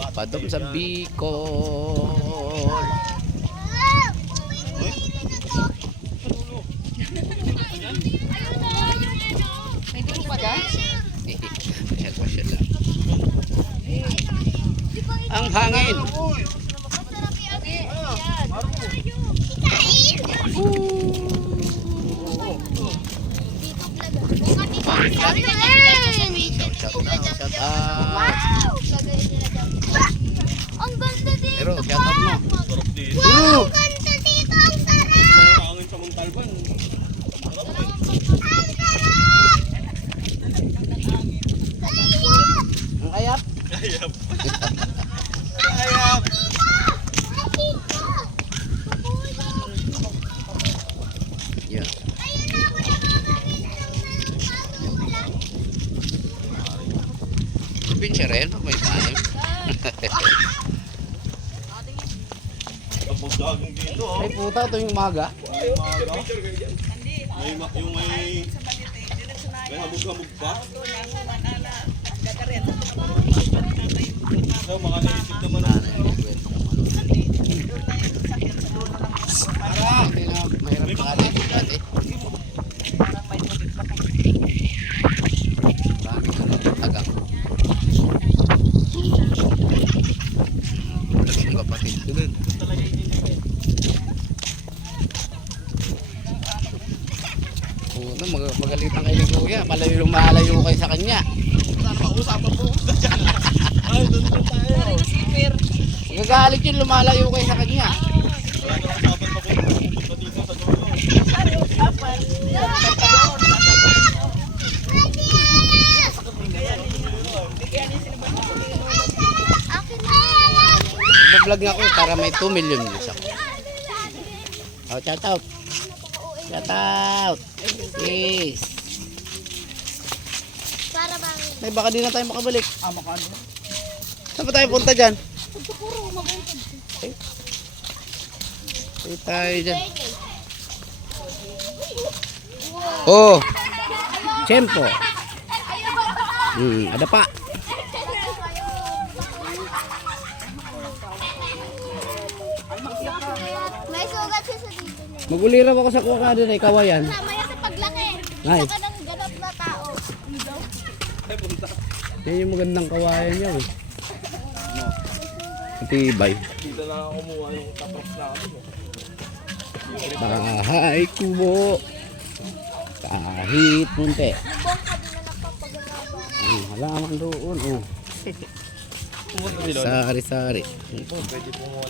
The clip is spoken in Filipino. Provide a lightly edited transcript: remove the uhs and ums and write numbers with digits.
Si Padong sa Bicol. May dulo pa dyan? Masyad lang. Ang hangin. Shout out. Ang ganda dito. Pero shout out mo. Wow, ang ganda dito. Ang sarap. Ang sa Montalban. Ang ayap. Ayap. Ayap. Yan. Probinsya rin. May time. Kapag dagong dito, oh. May puta ito yung umaga. May umaga. Yung may hamog-hamog pa. So, mga naisip naman na. Hindi na mahirap makalit dati. Maraming tagang. Tagang kapatid ko dun. Magalitan kayo ni Kuya. Malayo kayo sa kanya. Sana mausapan po sa dyan. Ay, doon po tayo. Magagalit yun, lumalayo kayo sa kanya. Wala na usapan pa po. Pupunta dito sa dulo. Vlog nga ako para may 2 million views ako. Oh, shout out. Shout out. Yes. Para bang May baka di na tayo makabalik. Makano? Saan ba tayo punta dyan? puro maganda. Ay tayo dyan. Oh. Tempo. Ada pa. May sugat siya sa dito. Maguliraw ako sa kuha ka doon ay kawayan. Tama yan sa paglaki. Ay. Saka ng ganap na tao. Yan yung magandang kawayan niya. Tibay. Dito na ako kumuha yung tapos namin. Bahay kubo. Kahit munti. Lubong ka din na nagpapagalawa. Halaman doon. Oh. Pumunta sila. Sari-sari. Pwede po